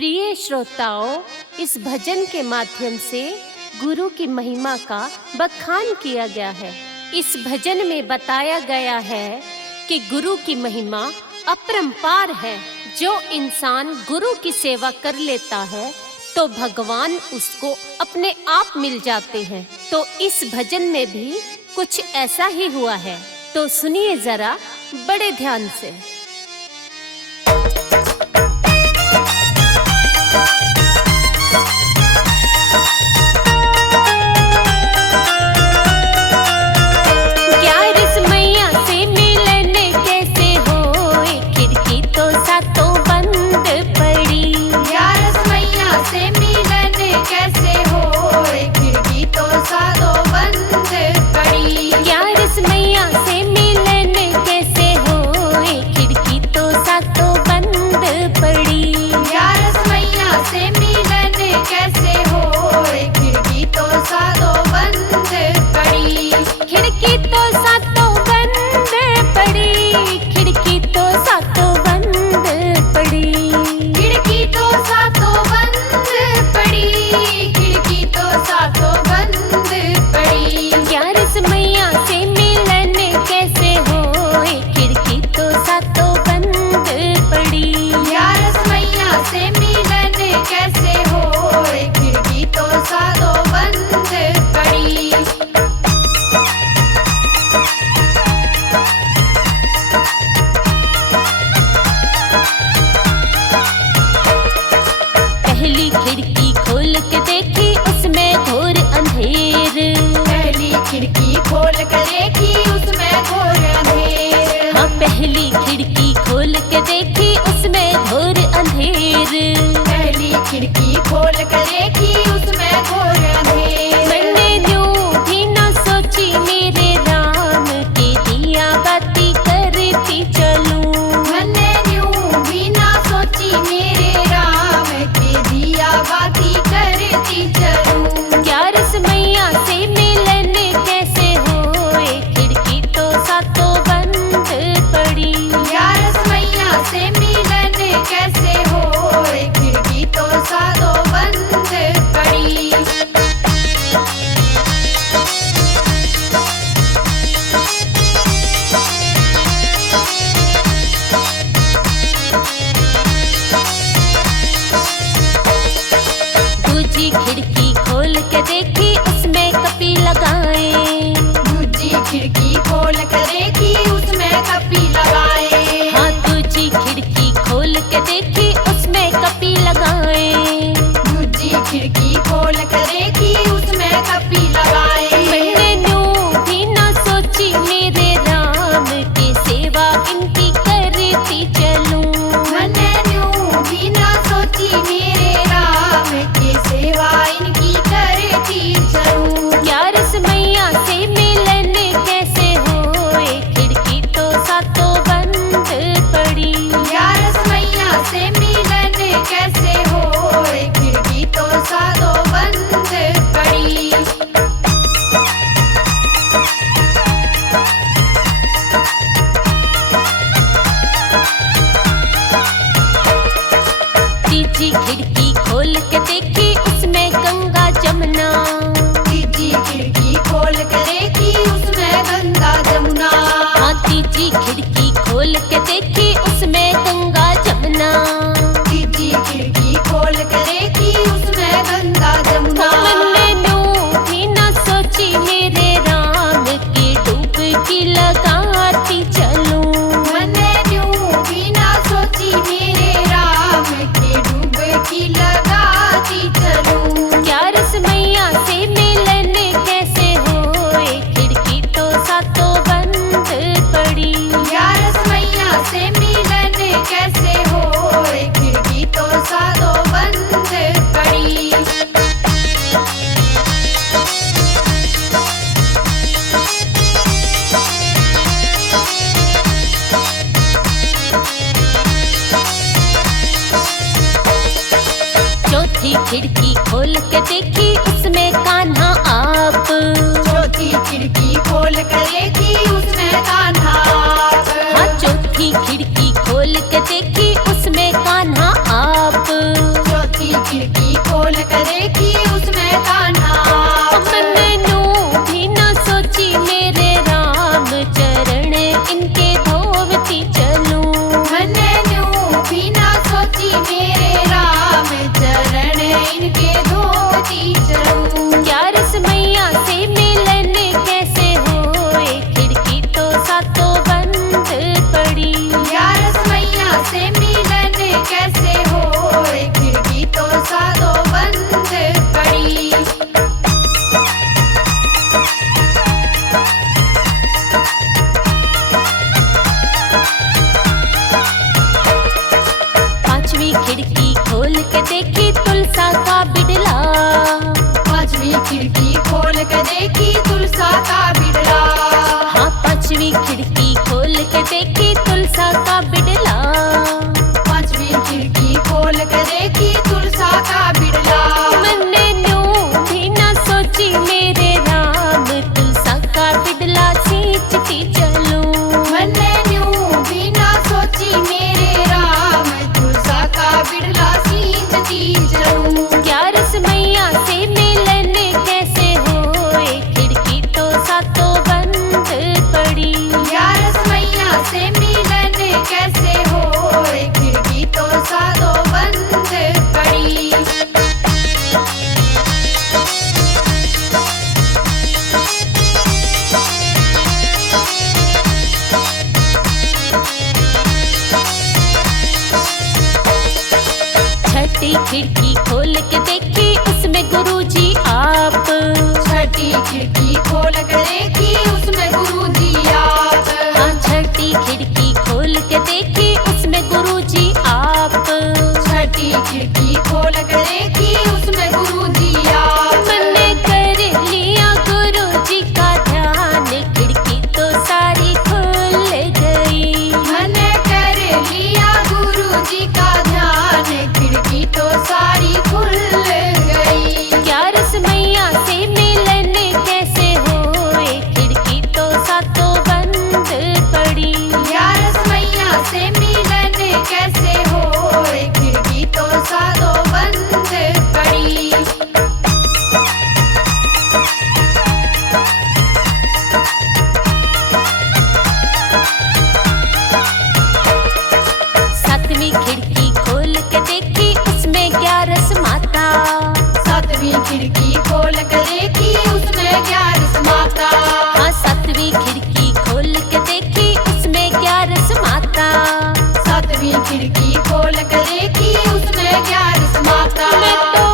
प्रिय श्रोताओं, इस भजन के माध्यम से गुरु की महिमा का बखान किया गया है। इस भजन में बताया गया है कि गुरु की महिमा अपरंपार है। जो इंसान गुरु की सेवा कर लेता है तो भगवान उसको अपने आप मिल जाते हैं। तो इस भजन में भी कुछ ऐसा ही हुआ है, तो सुनिए जरा बड़े ध्यान से। पहली खिड़की खोल के देखी उसमें घोर अंधेर। पहली खिड़की खोल के देखी उसमें घोर अंधेर। मैंने यूं भी न सोची मेरे राम के दिया बाती करती चलूं। मैंने यूं भी न सोची मेरे राम के दिया बाती करती चलूं। क्या रस मैया से मिलन कैसे होए, खिड़की तो सातों बंद पड़ी। से मिलन कैसे होए, खिड़की तो सातों बंद पड़ी। दूजी खिड़की खोल के देखी उसमें कपी लगाए। दूजी खिड़की खोल के देखी उसमें कपी लगाए। खिड़की खोल के देखी उसमें कपी लगाए। दूजी खिड़की खोल के देखी उसमें कपी लगाए। मैंने यूं भी न सोची मेरे राम की सेवा इनकी करती चलूं। मैंने यूं भी न सोची मेरे राम की सेवा इनकी करती चलूं। क्या रस मैया से मिलन कैसे होए, खिड़की तो सातों बंद पड़ी। से मिलन कैसे होए, खिड़की तो सातों बंद पड़ी। तीजी खिड़की खोल के देखी उसमें गंगा जमुना। तीजी खिड़की खोल के देखी उसमें गंगा जमुना। हाँ, तीजी खिड़की खोल के देखी उसमें गंगा जमुना। तीजी खिड़की खोल के देखी उसमें गंगा जमुना। मैंने यूं भी न सोची मेरे राम की डुबकी लगाती चलूं। मैंने यूं भी न सोची मेरे राम की डुबकी लगाती चलूं। क्या रस मैया से मिलन कैसे होए, खिड़की तो सातों बंद पड़ी। क्या रस मैया से मिलन कैसे होए, खिड़की तो सातों बंद पड़ी। चौथी खिड़की खोल के देखी उसमें कान्हा आप। चौथी खिड़की खोल के देखी उसमें कान्हा आप। हाँ, चौथी खिड़की खोल के देखी उसमें कान्हा आप। खोल कर देखी उसमें कान्हा। मैंने यूं भी न सोची मेरे राम चरण इनके धोवती चलूं। मैंने यूं भी ना सोची मेरे राम चरण इनके धोती चलूं। क्या रस मैया से मिलन कैसे होए, खिड़की तो सातों बंद पड़ी। यार मैया से मिलन कैसे होए, खिड़की तो सादो बंद पड़ी। पांचवी खिड़की खोल के देखी तुलसा का बिडला। पांचवी खिड़की खोल कर देखी तुलसा का बिड़ला। हाँ, पांचवी खिड़की खोल के देखी तुलसा का बिडला। पांचवी खिड़की खोल कर देखी तुलसा का बिड़ला। मैंने यूं भी न सोची मेरे राम तुलसा का बिडला सींचती चलूं। मैंने यूं भी ना सोची मेरे राम तुलसा का बिड़ला सींचती चलूं। क्या रस मैया से मिलन कैसे होए, खिड़की तो सातों बंद पड़ी। यार मैया से मिलन कैसे होए, खिड़की तो सादो बंद पड़ी। छठी खिड़की खोल के देखी उसमें गुरुजी आप। छठी खिड़की खोल कर देखी उसमें गुरुजी आप। हाँ, छठी खिड़की खोल के देखी उसमें गुरुजी आप। छठी खिड़की खोल कर देखी उसमें गुरुजी आप। मैंने कर लिया गुरुजी का ध्यान, खिड़की तो सारी खुल गई। मैंने कर लिया गुरुजी का ध्यान, खिड़की तो सारी खुल गई। क्या रस मैया से मिलन कैसे होए, खिड़की तो सातों बंद पड़ी। यार मैया से मिलन कैसे होए, खिड़की तो सादो बंद पड़ी। सातवीं खिड़की खोल के देखी उसमें 11 माता। सातवीं खिड़की खोल कर देखी उसमें 11 माता। हाँ, सातवीं खिड़की खोल के देखी उसमें 11 माता। सातवीं खिड़की खोल कर देखी उसमें 11 माता। मैं तो